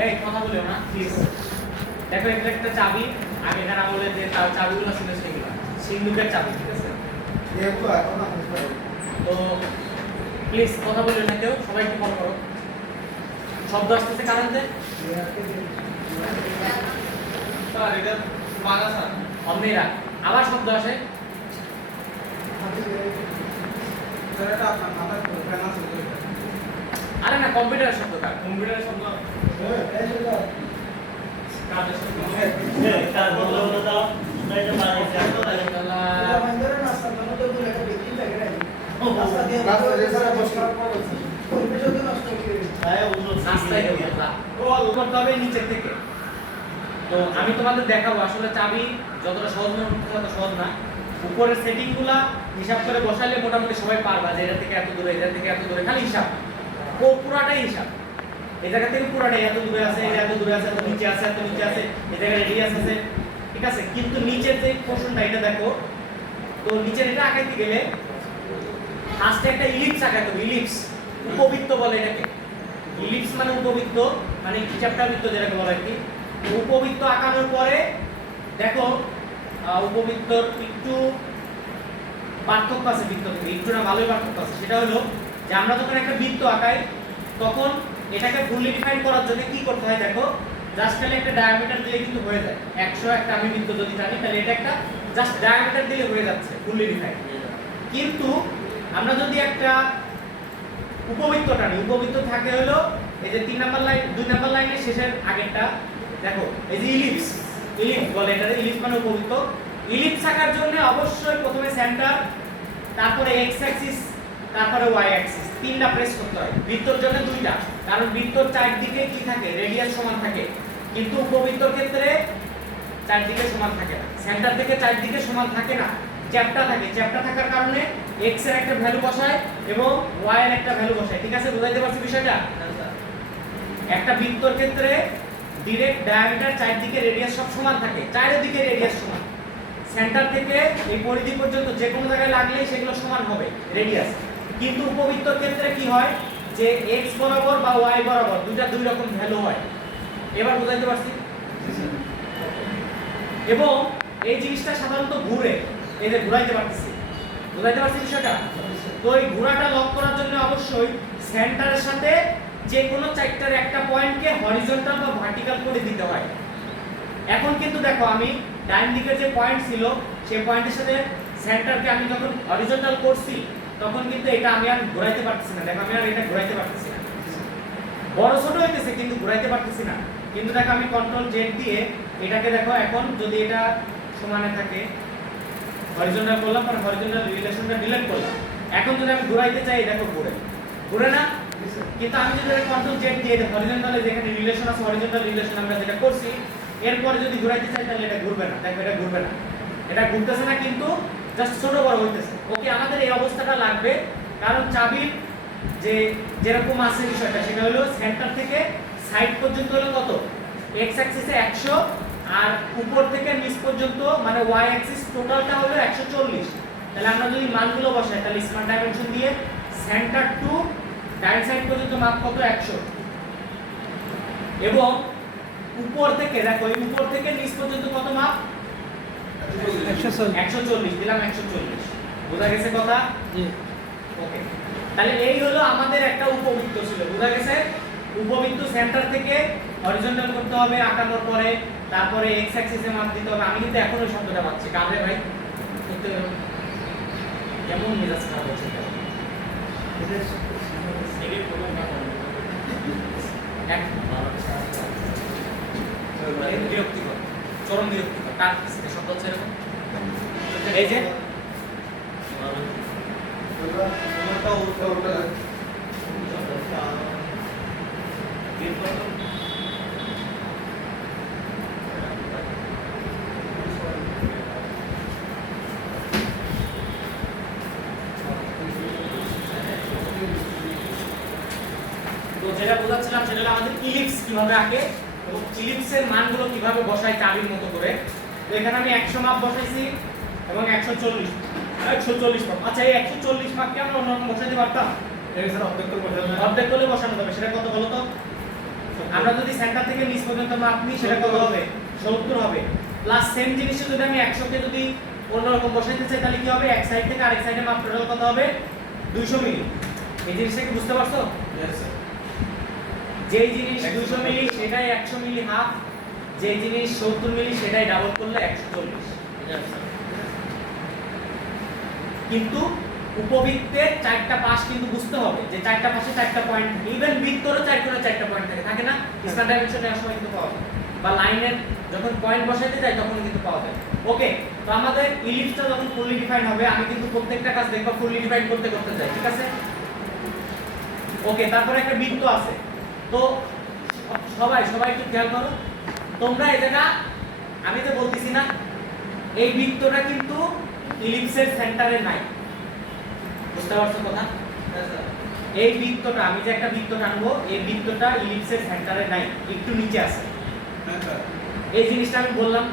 এই কথা বলিও না প্লিজ। দেখো এটা একটা চাবি, আগেকার আমলে যে চাবিগুলো ছিল সেগুলো সিন্ধুকের চাবি, ঠিক আছে? তো প্লিজ কথা বলিও না কেউ, সবাই একটু ফলো করো। শব্দ আসতেছে কারেন্টে, স্যার এটা মানা স্যার অন্যেরা আবার শব্দ আসে। স্যার এটা আপনার মাথার ফ্যান আছে আরে না, কম্পিউটারের শব্দ কার? কম্পিউটারের শব্দ কাজের শব্দ কাজ বন্ধ করে দাও, এটা বাড়াইছে রাস্তায় করতে হবে নিচের থেকে। তো আমি তোমাদের দেখাবো আসলে চাবি যতটা সহজ না ততটা সহজ না। উপরের সেটিংগুলা হিসাব করে বসাইলে মোটামুটি সবাই পারবা যে এটা থেকে এত দূরে, এটা থেকে এত দূরে, খালি হিসাব, পুরাটাই হিসাব। এই জায়গা থেকে পুরাটাই এত দূরে আছে, এটা এত দূরে আছে, এত নিচে আছে, এত নিচে আছে, এই জায়গায় রেডিয়াস আছে, ঠিক আছে? কিন্তু নিচের যে পোরশনটা এটা দেখো, তো নিচের এটা আঁকাইতে গেলে ফার্স্টে একটা ইলিপস আঁকাইতে হবে। ইলিপস উপবৃত্ত বলে এটাকে। ইলিপস মানে উপবৃত্ত, মানে চ্যাপ্টারবৃত্ত যেটাকে বলে আর কি। উপবৃত্ত আঁকানোর পরে দেখো উপবৃত্তর একটু পার্থক্য আছে বৃত্ত থেকে, একটু না ভালোই পার্থক্য আছে। সেটা হলো যে আমরা যখন একটা বৃত্ত আঁকাই তখন এটাকে ফুললি ডিফাইন করার জন্য কি করতে হয় দেখো, জাস্ট খালি একটা ডায়ামিটার দিলে কিন্তু হয়ে যায়। 100 একটা আমি বৃত্ত যদি টানি তাহলে এটা একটা জাস্ট ডায়ামিটার দিলে হয়ে যাচ্ছে ফুললি ডিফাইন। কিন্তু আমরা যদি একটা উপবৃত্ত টানি, উপবৃত্ত থাকে হলো এই যে 3 নাম্বার লাইন 2 নাম্বার লাইনের শেষের আগেরটা দেখো, এই যে ইলিপস, ইলিপস বলে এটা, ইলিপস মানে উপবৃত্ত। ইলিপস আঁকার জন্য অবশ্যই প্রথমে সেন্টার, তারপরে এক্স অ্যাক্সিস, তারপরে ওয়াই অ্যাক্সিস, তিনটা প্রেস করতে হয়। বৃত্তর জন্য দুইটা, কারণ বৃত্তর চারদিকে কি থাকে, রেডিয়াস সমান থাকে। কিন্তু উপবৃত্তর ক্ষেত্রে চারদিকে সমান থাকে না, সেন্টার থেকে চারদিকে সমান থাকে না, চ্যাপ্টা থাকে। চ্যাপ্টা থাকার কারণে এক্স এর একটা ভ্যালু বসায় এবং ওয়াই এর একটা ভ্যালু বসায়, ঠিক আছে? বুঝাইতে পারছি বিষয়টা? একটা বৃত্তর ক্ষেত্রে ডিরেক্ট ডায়ামিটার চারদিকে রেডিয়াস সব সমান থাকে, চারিদিকে রেডিয়াস সমান। সেন্টার থেকে এই পরিধি পর্যন্ত যে কোনো জায়গায় লাগলেই সেগুলো সমান হবে রেডিয়াস। কিন্তু উপবৃত্তর ক্ষেত্রে কি হয় যে x বরাবর বা y বরাবর দুইটা দুই রকম ভ্যালু হয়। এবার বুঝাইতে পারছি? এবং এই জিনিসটা সাধারণত ঘুরে, এই যে ঘুরাইতে পারতেছি, বুঝাইতে পারছি বিষয়টা? তো এই ঘোরাটা লক করার জন্য অবশ্যই সেন্টারের সাথে যে কোনো চারটার একটা পয়েন্টকে হরিজন্টাল বা ভার্টিক্যাল করে দিতে হয়। এখন কিন্তু দেখো আমি ডান দিকে যে পয়েন্ট ছিল সেই পয়েন্টের সাথে সেন্টারকে আমি যখন হরিজন্টাল করছি তখন কিন্তু এটা আমি আর ঘোরাইতে পারতেছি না। দেখো আমি আর এটা ঘোরাইতে পারতেছি না, বড় ছোট হইতেছে কিন্তু ঘোরাইতে পারতেছি না। কিন্তু দেখো আমি কন্ট্রোল জেড দিয়ে এটাকে দেখো, এখন যদি এটা সমানে থাকে হরিজন্টাল করলাম, পরে হরিজন্টাল রিলেশনটা ডিলিট করলাম। এখন যদি আমি ঘোরাইতে চাই দেখো ঘুরে, ঘুরে না? কিন্তু আমি যদি কন্ট্রোল জেড দিয়ে হরিজন্টালে যেখানে রিলেশন আছে, হরিজন্টাল রিলেশন আমরা যেটা করছি, এরপরে যদি ঘুরাইতে চাই তাহলে এটা ঘুরবে না। দেখো এটা ঘুরবে না, এটা ঘুরতেছে না, কিন্তু জাস্ট ছোট বড় হইতেছে। ওকে, আমাদের এই অবস্থাটা লাগবে কারণ চাবির যে যেরকম আছে বিষয়টা সেটা হলো সেন্টার থেকে সাইড পর্যন্ত হলো কত, এক্স অ্যাক্সিসে 100 আর উপর থেকে নিচ পর্যন্ত মানে ওয়াই অ্যাক্সিস টোটালটা হলো 140। তাহলে আমরা যদি মানগুলো বসাই তাহলে স্মার্ট ডাইমেনশন দিয়ে সেন্টার টু ডান সাইড পর্যন্ত মাপ কত 100, এবং উপর থেকে দেখো এই উপর থেকে নিচ পর্যন্ত কত মাপ 140 দিলাম, 140। বোঝা গেছে কথা? জি। ওকে, তাহলে এই হলো আমাদের একটা উপবৃত্ত ছিল, বোঝা গেছে? উপবৃত্ত সেন্টার থেকে হরিজন্টাল করতে হবে আঁকানোর পরে, তারপরে এক্স অ্যাক্সিসে মাপ দিতে হবে। আমি কিন্তু এখনো শব্দটা পাচ্ছি কাবে ভাই, কিন্তু কেমন মেজাজ খারাপ হচ্ছে এডিট করব না বিরক্তিকর, চরম বিরক্তিকর। কার শব্দ হচ্ছে এরকম? এই যে তো যেটা বোঝাচ্ছিলাম সেটা হলো আমাদের ইলিপস কিভাবে আঁকে এবং ইলিপসের মানগুলো কিভাবে বসাই চাবির মতো করে। তো এখানে আমি 100 মাপ বসাইছি এবং 140 মাপ। আচ্ছা, এই 140 মাপকে আমরা অন্যরকম বসাইতে পারতাম? এই স্যার অর্ধেক করে বসানো অর্ধেক করলে বসানো যাবে। সেটা কত বলো তো? আমরা যদি সেন্টার থেকে নিচ পর্যন্ত মাপ নিই সেটা কত হবে 70 হবে প্লাস সেম জিনিসটা যদি আমি 100 কে যদি অন্যরকম বসাইতে চাই তাহলে কি হবে এক সাইড থেকে আরেক সাইডে মাপ টোটাল কত হবে 200 মিলি এই জিনিসটা কি বুঝতে পারছো Yes, sir. যেই জিনিস 200 মিলি সেটাই 100 মিলি হাফ যেই জিনিস 70 মিলি সেটাই ডাবল করলে 140 কিন্তু উপবৃত্তের চারটা পাশ কিন্তু বুঝতে হবে যে চারটা পাশে চারটা পয়েন্ট থাকে ইভেন বৃত্তেরও চারটা পয়েন্ট থাকে না স্ট্যান্ডার্ড ডাইমেনশনে আসলে কিন্তু পাওয়া যায় বা লাইনের যখন পয়েন্ট বসাইতে যাই তখন কিন্তু পাওয়া যায় ওকে তো আমাদের ইলিপসটা যখন ফুললি ডিফাইন হবে আমি কিন্তু প্রত্যেকটা কাজ দেখবা ফুললি ডিফাইন করতে যাই ঠিক আছে ওকে তারপরে একটা বৃত্ত আছে তো সবাই একটু খেয়াল করো তোমরা এই জায়গা আমি তো বলতেছি না এই বৃত্তটা কিন্তু ইলিপসের সেন্টারে নাই বুঝতে পারছো কথা Yes, sir. এই বৃত্তটা আমি যে একটা বৃত্ত টানবো এই বৃত্তটা ইলিপসের সেন্টারে নাই একটু নিচে আছে Yes, sir. এই জিনিসটা আমি বললাম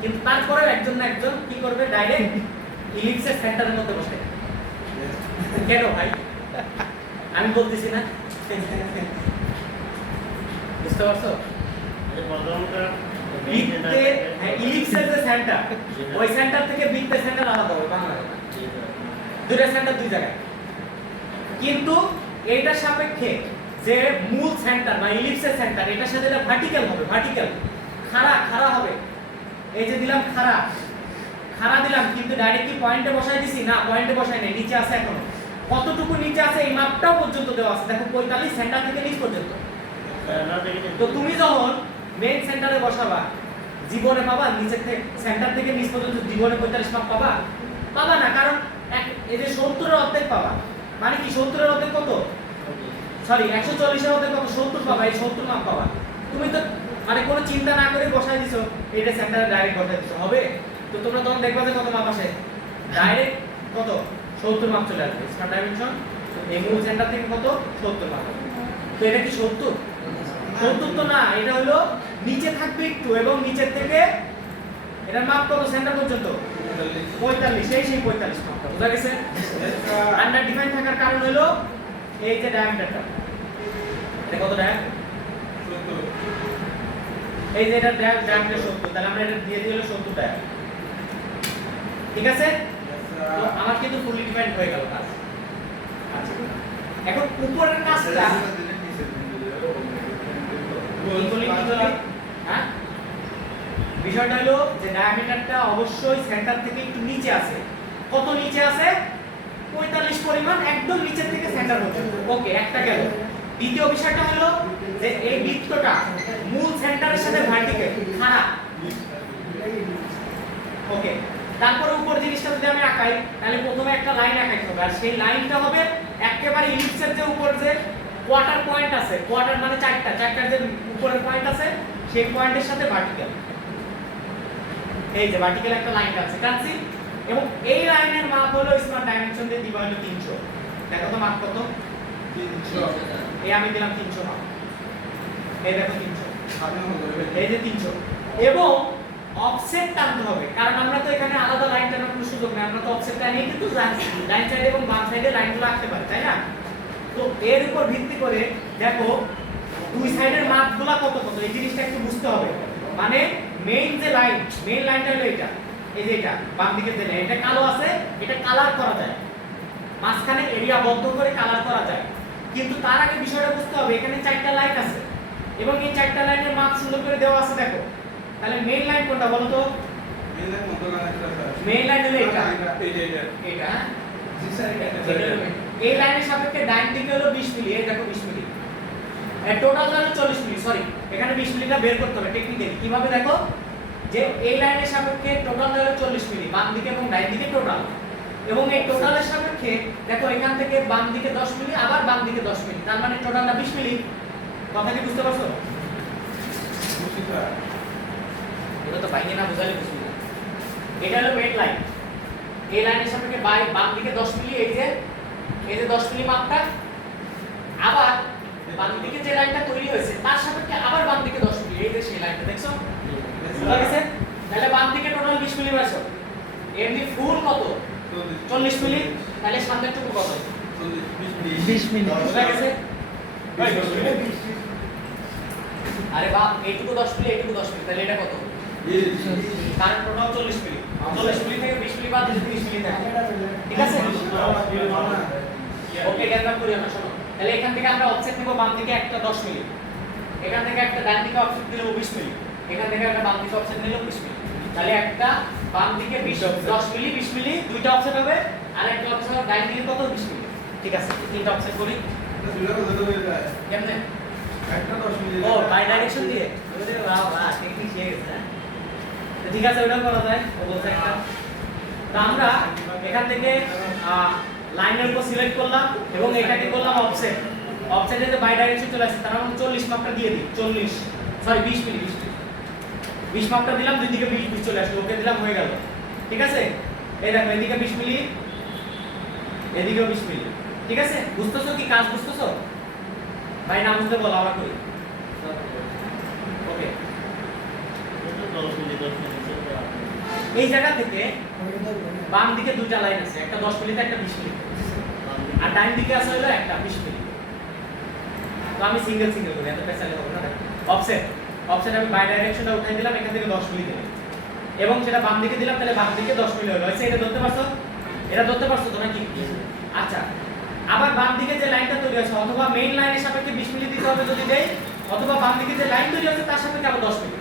কিন্তু তারপরে একজন না একজন কি করবে ডাইরেক্ট ইলিপসের সেন্টারের মধ্যে বসে Yes. কেন ভাই আমি বলতেছি না বুঝতে পারছো বৃত্তের ইলিপসের যে সেন্টার ওই সেন্টার থেকে বৃত্তের সেন্টার আলাদা হবে বাংলায় দুইটা সেন্টার দুই জায়গায় কিন্তু এইটার সাপেক্ষে যে মূল সেন্টার বা ইলিপসের সেন্টার এটার সাথে এটা ভার্টিক্যাল হবে ভার্টিক্যাল খাড়া হবে এই যে দিলাম খাড়া দিলাম কিন্তু ডাইরেক্টলি পয়েন্টে বসাই দিছি না পয়েন্টে বসাই নাই নিচে আছে এখনো কতটুকু নিচে আছে এই মাপটাও পর্যন্ত দেওয়া আছে দেখো 45 সেন্টার থেকে নিচ পর্যন্ত তো তুমি যখন মেইন সেন্টারে বসাবা জীবনে পাবা নিচে থেকে সেন্টার থেকে নিচ পর্যন্ত জীবনে 45 মাপ পাবা না কারণ এই যে 70 এর অর্ধেক পাবা মানে কি 70 এর অর্ধেক কত সরি 140 এর অর্ধেক কত 70 পাবা এই 70 মাপ পাবা তুমি তো মানে কোনো চিন্তা না করে বসাই দিছো এটা সেন্টারে ডাইরেক্ট বসাই দিছো হবে তো তোমরা তখন দেখবা যে কত মাপ আসে ডাইরেক্ট কত 70 মাপ চলে আসবে স্ট্যান্ডার্ড ডাইমেনশন এই মূল সেন্টার থেকে কত 70 মাপ তো এটা কি 70 70 তো না এটা হলো নিচে থাকবে একটু এবং নিচের থেকে এটার মাপ কত সেন্টার পর্যন্ত 45 সেই 45 মাপটা বুঝা গেছে আন্ডার ডিফাইন থাকার কারণ হলো এই যে ডায়ামিটারটা এটা কত ডায়ামিটার এই যে এটা ডায়ামিটার 70 তাহলে আমরা এটা দিয়ে দিলে 70 ডায়ামিটার ঠিক আছে তো আমার কিন্তু ফুললি ডিফাইন্ড হয়ে গেল কাজ আচ্ছা এখন উপরের কাজটা হ্যাঁ বিষয়টা হলো যে ডায়ামিটারটা অবশ্যই সেন্টার থেকে একটু নিচে আছে কত নিচে আছে 45 পরিমাণ একদম নিচের থেকে সেন্টার পর্যন্ত ওকে একটা গেল দ্বিতীয় বিষয়টা হলো যে এই বৃত্তটা মূল সেন্টারের সাথে ভার্টিক্যাল খাড়া ওকে তারপরে উপর জিনিসটা যদি আমি আঁকাই তাহলে প্রথমে একটা লাইন আঁকাইতে হবে আর সেই লাইনটা হবে একেবারে ইলিপসের যে উপর যে কোয়ার্টার পয়েন্ট আছে কোয়ার্টার মানে চারটার যে উপরের পয়েন্ট আছে সেই পয়েন্টের সাথে ভার্টিক্যাল এই যে ভার্টিক্যাল একটা লাইন আছে কাটছি এবং এই লাইনের মাপ হলো স্মার্ট ডাইমেনশন দিয়ে দিবা হলো 300 দেখো তো মাপ কত 300 এই আমি দিলাম 300 মাপ এই দেখো 300 এই যে 300 এবং অফসেট টানতে হবে কারণ আমরা তো এখানে আলাদা লাইন টানার কোনো সুযোগ নেই আমরা তো অফসেট টানিয়ে কিন্তু ডান সাইড এবং বাম সাইডে লাইনগুলো আঁকতে পারি তাই না তো এর উপর ভিত্তি করে দেখো দুই সাইডের মাপগুলো কত এই জিনিসটা একটু বুঝতে হবে মানে মেইন যে মেইন লাইনটা হলো এটা এই যে এটা বাম দিকে যে লাইন এটা কালো আছে এটা কালার করা যায় মাঝখানে এরিয়া বদ্ধ করে কালার করা যায় কিন্তু তার আগে বিষয়টা বুঝতে হবে এখানে চারটা লাইন আছে এবং এই চারটা লাইনের মাপ সুন্দর করে দেওয়া আছে দেখো তাহলে মেইন লাইন কোনটা বলো তো মেইন লাইন হলো এটা এটা এই লাইনের সাপেক্ষে ডান দিকে হলো 20 মিলি এই দেখো 20 মিলি এর টোটাল হলো 40 মিলি সরি এখানে 20 মিলিটা বের করতে হবে টেকনিক্যালি কিভাবে দেখো যে এই লাইনের সাপেক্ষে টোটাল হলো 40 মিলি বাম দিকে এবং ডান দিকে টোটাল এবং এই টোটালের সাপেক্ষে দেখো এখান থেকে বাম দিকে 10 মিলি আবার বাম দিকে 10 মিলি তার মানে টোটালটা 20 মিলি কথা কি বুঝতে পারছো এটা তো বাইরে না বুঝালে বুঝবি না এটা হলো মেইন লাইন এই লাইনের সাপেক্ষে বাম দিকে 10 মিলি এই যে 10 মিলি মাপটা আবার বাম দিকে যে লাইনটা তৈরি হয়েছে তার সাপেক্ষে আবার বাম দিকে 10 মিলি এই যে সেই লাইনটা দেখছো বুঝা গেছে তাহলে বাম দিকে টোটাল 20 মিলি বাসো এমনি ফুল কত 40 মিলি তাহলে সামনের টুকু কত 20 মিলি বুঝা গেছে আরে বাপ, এইটুকু 10 মিলি, এইটুকু 10 মিলি, তাহলে এটা কত? কারণ টোটাল 40 মিলি। 40 মিলি থেকে 20 মিলি বাদ দিলে 30 মিলি থাকে। ঠিক আছে? ওকে, ক্যালকুলেট করি আমরা, শোনো। তাহলে এখান থেকে আমরা অফসেট নেব বাম দিকে একটা 10 মিলি। এখান থেকে একটা ডান দিকে অফসেট নিলেও 20 মিলি। এখান থেকে একটা বাম দিকে অফসেট নিলেও 20 মিলি। তাহলে একটা বাম দিকে 10 মিলি, 20 মিলি দুইটা অফসেট হবে, আর একটা অফসেট হবে ডান দিকে কত? 20 মিলি। ঠিক আছে, তিনটা অফসেট করি। কেমনে? ও, বাই ডাইরেকশন দিয়ে। ওরে বাহ বাহ, টেকনিক শিখে গেছে না? তো ঠিক আছে, ওটাও করা যায়। ও বলছে একটা। তো আমরা এখান থেকে লাইনের উপর সিলেক্ট করলাম এবং এটাকে করলাম অফসেট। অফসেটে যে বাই ডাইরেকশন চলে আসছে, তার মানে 40 মাপটা দিয়ে দিই। 20 মিলি 20 মাপটা দিলাম, দুই দিকে 20 চলে আসলো। ওকে দিলাম, হয়ে গেল। ঠিক আছে, এই দেখো, এদিকে 20 মিলি, এদিকেও 20 মিলি। ঠিক আছে, বুঝতেছো কি কাজ? বুঝতেছো ভাই? না বুঝতে বলো, আবার করি। ওকে, এই জায়গা থেকে বাম দিকে দুইটা লাইন আছে, একটা 10 মিলিতে, একটা 20 মিলি, আর ডান দিকে আছে হলো একটা 20 মিলি। তো আমি সিঙ্গেল করি, এত পেছালে হবে না। অফসেট আমি বাই ডাইরেকশনটা উঠাই দিলাম, এখান থেকে 10 মিলি দিলাম এবং সেটা বাম দিকে দিলাম, তাহলে বাম দিকে 10 মিলি হলো। আচ্ছা, এটা ধরতে পারছো? এটা ধরতে পারছো তো নাকি? আচ্ছা, আবার বাম দিকে যে লাইনটা তৈরি হয়েছে, অথবা মেইন লাইনের সাপেক্ষে 20 মিলি দিতে হবে যদি দেই, অথবা বাম দিকে যে লাইন তৈরি হয়েছে তার সাপেক্ষে আবার 10 মিলি।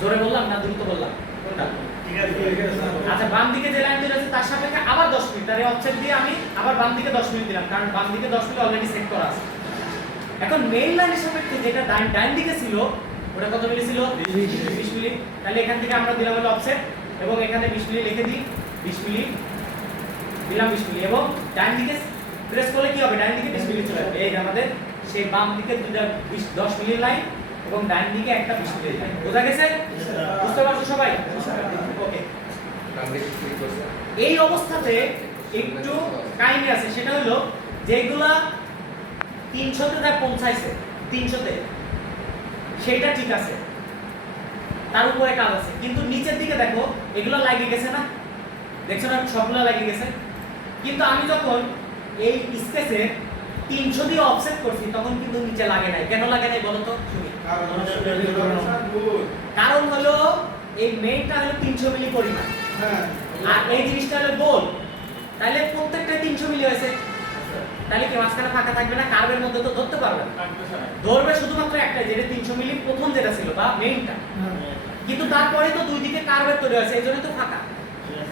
জোরে বললাম না দ্রুত বললাম? কোনটা? আচ্ছা, বাম দিকে যে লাইন তৈরি হয়েছে তার সাপেক্ষে আবার 10 মিলি, তার অফসেট দিয়ে আমি আবার বাম দিকে 10 মিলি দিলাম, কারণ বাম দিকে 10 মিলি অলরেডি সেট করা আছে। এখন মেইন লাইনের সাপেক্ষে যেটা ডান দিকে ছিল, ওটা কত মিলি ছিল? 20 মিলি। তাহলে এখান থেকে আমরা দিলাম হলো অফসেট এবং এখানে 20 মিলি লিখে দিই। 20 মিলি দিলাম, 20 মিলি, এবং ডান দিকে প্রেস করলে কি হবে? ডান দিকে 20 মিলি চলে আসবে। এই যে আমাদের সেই বাম দিকে দুইটা 10 মিলি লাইন এবং ডান দিকে একটা 20 মিলি লাইন। বোঝা গেছে? বুঝতে পারছো সবাই? ওকে, এই অবস্থাতে একটু কাহিনী আছে, সেটা হলো যেগুলা 300 তে যা পৌঁছাইছে, 300 তে, সেটা ঠিক আছে, তার উপরে কাজ আছে। কিন্তু নিচের দিকে দেখো, এগুলো লাগিয়ে গেছে না? দেখছো না, সবগুলো লাগিয়ে গেছে। কিন্তু আমি যখন এই স্পেসে 300 দিয়ে অফসেট করছি, তখন কিন্তু নিচে লাগে নাই। কেন লাগে নাই বলো তো? শুনি। কারণ হলো এই মেইনটা হলো 300 মিলি পরিমাণ, আর এই জিনিসটা হলো গোল, তাহলে প্রত্যেকটা 300 মিলি হয়েছে। তাহলে কি মাঝখানে ফাঁকা থাকবে না? কার্ভের মধ্যে তো ধরতে পারবে না, ধরবে শুধুমাত্র একটা, যেটা 300 মিলি প্রথম যেটা ছিল বা মেইনটা। কিন্তু তারপরে তো দুই দিকে কার্ভের তৈরি হয়েছে, এই জন্য তো ফাঁকা।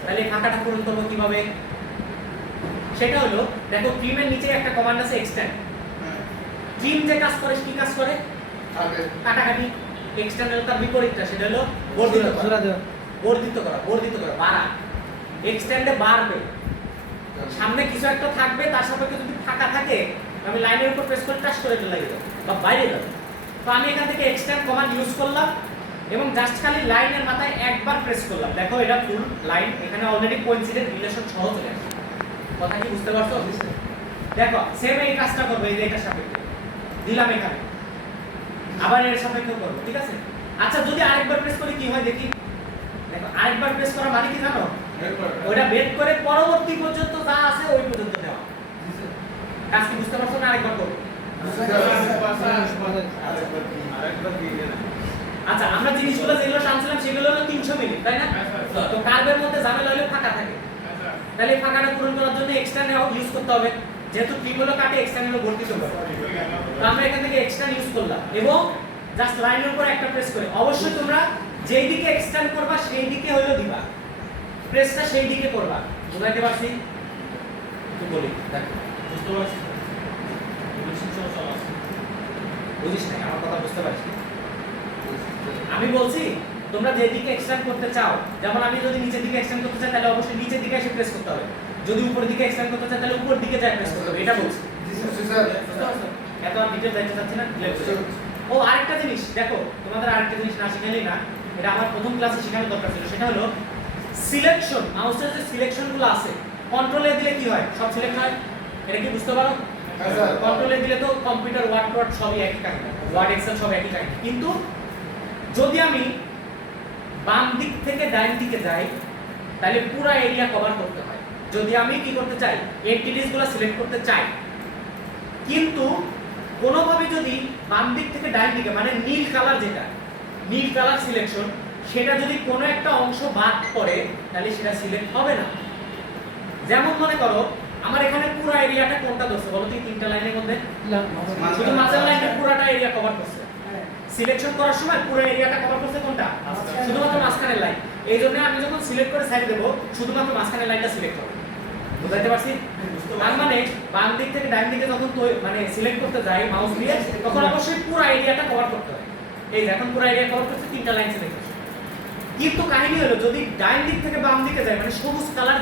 তাহলে এই ফাঁকাটা পূরণ করবো কিভাবে? সেটা হলো, দেখো ট্রিমের নিচে একটা কমান্ড আছে এক্সটেন্ড। ট্রিম যে কাজ করে, কি কাজ করে? কাটাকাটি। এক্সটেন্ড হলো তার বিপরীতটা, সেটা হলো বর্ধিত করা। বর্ধিত করা, বাড়া। এক্সটেন্ডে বাড়বে, সামনে কিছু একটা থাকবে, তার সাপেক্ষে যদি ফাঁকা থাকে, আমি লাইনের উপর প্রেস করে টাচ করে চলে যাবে বা বাইরে যাবে। তো আমি এখান থেকে এক্সটেন্ড কমান্ড ইউজ করলাম এবং জাস্ট খালি লাইনের মাথায় একবার প্রেস করলাম। দেখো এটা ফুল লাইন, এখানে অলরেডি কোইন্সিডেন্ট রিলেশন সহ চলে আসে। কথা কি বুঝতে পারছো? দেখো সেম এই কাজটা করবে, এই যে এটা সাপেক্ষে দিলাম, এখানে আবার এর সাপেক্ষে করব। ঠিক আছে? আচ্ছা, যদি আরেকবার প্রেস করি কি হয় দেখি। দেখো, আরেকবার প্রেস করা মানে কি জানো? ওটা বের করে পরবর্তী পর্যন্ত যা আছে ওই পর্যন্ত নেওয়া। কাজ কি বুঝতে পারছো না? আরেকবার করব। আচ্ছা, আমরা জিনিসগুলো যেগুলো টানছিলাম সেগুলো হলো 300 মিলি, তাই না? তো কার্ভের মধ্যে ঝামেলা হলে ফাঁকা থাকে, তাহলে এই ফাঁকাটা পূরণ করার জন্য এক্সটার্ন ইউজ করতে হবে। যেহেতু ট্রিগুলো কাটে, এক্সটার্ন হলো বর্ধিত করে। তো আমরা এখান থেকে এক্সটার্ন ইউজ করলাম এবং জাস্ট লাইনের উপর একটা প্রেস করে, অবশ্যই তোমরা যেই দিকে এক্সটার্ন করবা সেই দিকে হলো দিবা, প্রেসটা সেই দিকে করবা। বুঝাইতে পারছি? একটু বলি, দেখো বুঝতে পারছি? বুঝিস না আমার কথা? বুঝতে পারছি? আমি বলছি তোমরা যেদিকে এক্সটেন্ড করতে চাও, যেমন আমি যদি নিচের দিকে এক্সটেন্ড করতে চাই তাহলে অবশ্যই নিচের দিকে এসে প্রেস করতে হবে, যদি উপরের দিকে এক্সটেন্ড করতে চাই তাহলে উপরের দিকে যায় প্রেস করতে হবে। এটা বলছি। এত আর ডিটেইলস যাইতে চাচ্ছি না। ও আরেকটা জিনিস দেখো, তোমাদের আরেকটা জিনিস না শিখালেই না, এটা আমার প্রথম ক্লাসে শেখানোর দরকার ছিল। সেটা হলো সিলেকশন। মাউসের যে সিলেকশনগুলো আছে, কন্ট্রোলে দিলে কি হয়? সব সিলেক্ট হয়। এটা কি বুঝতে পারো? কন্ট্রোলে দিলে তো কম্পিউটার ওয়ার্ড সবই একই কাহিনী, ওয়ার্ড এক্সেল সব একই কাহিনী। কিন্তু যদি আমি বাম দিক থেকে ডান দিকে যাই, তাহলে পুরো এরিয়া কভার করতে হয়। যদি আমি কি করতে চাই? এন্টিটিস গুলো সিলেক্ট করতে চাই, কিন্তু কোনোভাবে যদি বাম দিক থেকে ডান দিকে মানে নীল কালার যেটা নীল কালার সিলেকশন সেটা যদি কোনো একটা অংশ বাদ পড়ে তাহলে সেটা সিলেক্ট হবে না। যেমন মনে করো আমার এখানে পুরো এরিয়াটা কোনটা ধরছে বলো তো, এই তিনটা লাইনের মধ্যে শুধু মাঝের লাইনে পুরোটা এরিয়া কভার করছে। সিলেকশন করার সময় পুরো এরিয়াটা কভার করছে কোনটা, শুধুমাত্র মাঝখানের লাইন। এই জন্য আমি যখন সিলেক্ট করে সাইড দেব শুধুমাত্র মাঝখানের লাইনটা সিলেক্ট হবে। বুঝাইতে পারছি? তার মানে বাম দিক থেকে ডান দিকে যখন মানে সিলেক্ট করতে যাই মাউস দিয়ে তখন অবশ্যই পুরো এরিয়াটা কভার করতে হয়। এই যে এখন পুরো এরিয়া কভার করতে তিনটা লাইন সিলেক্ট করছে। কিন্তু কাহিনী হলো যদি ডান দিক থেকে বাম দিকে যায় মানে সবুজ কালার